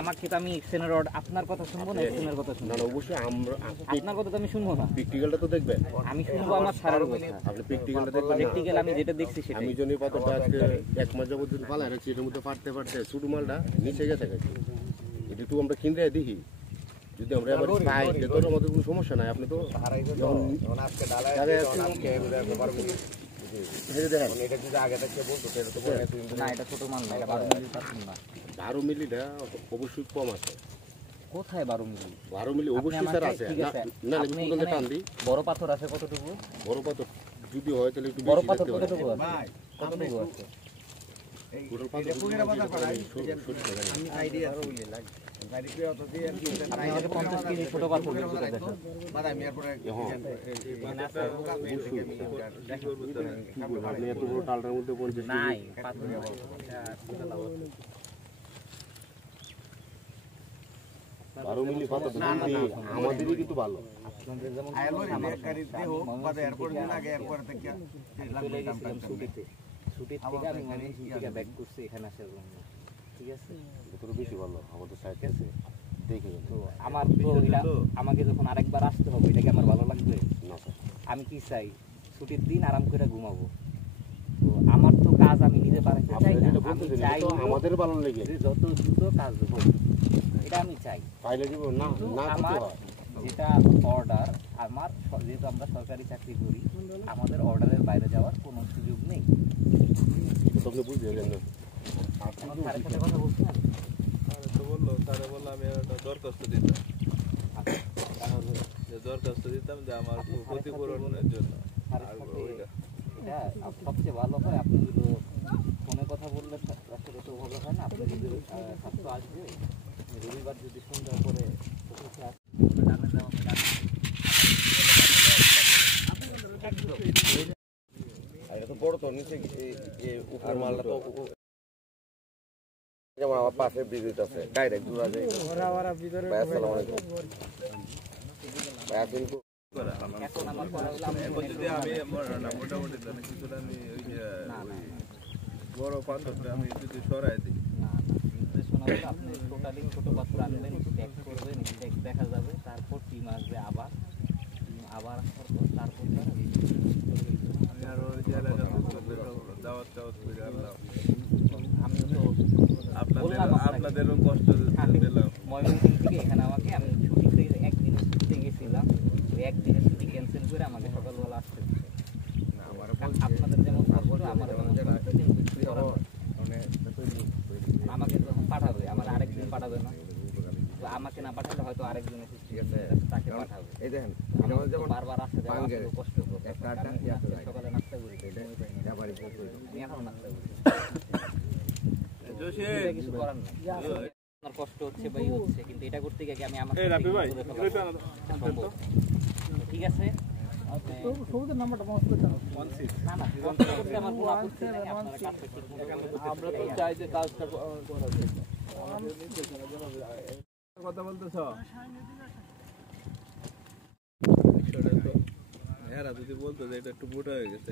আমাকে তো আমি এক্সটেনের অর্ডার আপনার কথা শুনবো না এক্সটেনের কথা শুনবো না অবশ্যই আমরা আপনার কথা তো আমি শুনবো না প্র্যাকটিক্যালটা তো দেখবেন আমি শুনবো আমার স্যারের কথা আপনি প্র্যাকটিক্যালটা দেখবেন প্র্যাকটিক্যাল আমি যেটা দেখছি সেটা আমি জনি পাতাটা আজকে এক মাস যাবত যদি পালা রাখছি এর মধ্যে পারতে শুরু মালটা নিচে গেছে এটা একটু আমরা কিনতে দেখি যদি আমরা আবার পাই তো আমাদের কোনো সমস্যা নাই আপনি তো আজকে ডালায় আজকে পারবো এটা যদি আগে থেকে বলতো সেটা তো না এটা ছোট মাল না এটা 12 মিলি পাচ্ছেন না 12 মিলিটা অবশ্যই কম আছে কোথায় 12 মিলি 12 মিলি অবশ্যই স্যার আছে না আপনি কোনটা টান দি বড় পাথর আছে কতটুকু বড় পাথর যদি হয় তাহলে একটু বড় পাথর কতটুকু আছে কতটুকু আছে এই পুরো বাজার পাড়ায় আমি আইডিয়া আছে লাগে গাড়ি কি অত দিয়ে আপনি আমাকে 50 কেজি ছোট পাথর দেখতে দেখেন বাদাই মিয়ার পরে আপনি এত বড় টালটার মধ্যে 50 নাই পাথর বারো মিলি পাথর আমাদেরই কিন্তু ভালো আপনাদের যেমন আমার গাড়িতে হোক বা এয়ারপোর্ট দিন আগে এয়ারপোর্ট থেকে লাগবে ছুটি থেকে আমি মনে থেকে ব্যাক করছি এখানে আসার জন্য ঠিক আছে এটা বেশি ভালো আমাদের সাইড আছে দেখে তো আমার তো আমাকে যখন আরেকবার আসতে হবে এটা কি আমার ভালো লাগবে না স্যার আমি কি চাই ছুটির দিন আরাম করে ঘুমাবো তো আমার তো কাজ আমি নিজে বানাইতে চাই না আমি চাই আমাদের ভালো লাগে যত দ্রুত কাজ হবে এটা আমি চাই পাইলে দিব না না আমার যেটা অর্ডার আমার যেহেতু আমরা সরকারি চাকরি করি আমাদের অর্ডারের বাইরে যাওয়ার কোনো সুযোগ নেই আপনি বুঝতে গেলেন না আপনার স্যারের সাথে কথা বলছেন স্যারে বললো আমি একটা দরখাস্ত দিতাম দরখাস্ত দিতাম যে আমার ক্ষতিপূরণের জন্য এটা সবচেয়ে ভালো হয় আপনি যদি ফোনে কথা বললে আসলে তো ভালো হয় না আপনি যদি ছাত্র আসবে রবিবার যদি সন্ধ্যার পরে এটা তো বড় তো নিচে উপরের মালটা তো যেমন আমার পাশে ব্রিজ আছে ডাইরেক্ট দূর আছে আসসালামু আলাইকুম এখন আমার যদি আমি মোটামুটি কিছুটা আমি ওই যে বড় পাথরটা আমি যদি সরাই দিই না নির্দেশনা হলো আপনি টোটালি ছোট পাথর আনবেন চেক করবেন চেক দেখা যাবে তারপর টিম আসবে আবার আসার পর তারপর আমি আরো ওই যে দাওয়াত করে আনলাম আমি তো আপনাদেরও কষ্ট দিলাম ময়মনসিংহ থেকে এখানে আমাকে আমি ছুটি থেকে একদিনের ছুটিতে গেছিলাম ওই একদিনের ছুটি ক্যান্সেল করে আমাকে সকালবেলা আসতে আপনাদের যেমন কষ্ট আমার আমাকে যখন পাঠাবে আমার আরেকদিন পাঠাবে না আমাকে না পাঠালে হয়তো আরেকজনের তাকে পাঠাবে এই দেখেন বারবার আসতে কষ্ট সকালে নাস্তা করি এখন নাস্তা করি কিছু করার নাই আপনার কষ্ট হচ্ছে বা হচ্ছে কিন্তু এটা করতে গিয়ে আমি আমার ঠিক আছে নাম্বারটা না না আমার কোনো আপত্তি নেই আপনারা কাজটা ঠিক আমরা তো চাই যে কাজটা কথা বলতেছ এরা যদি বলতো যে এটা একটু মোটা হয়ে গেছে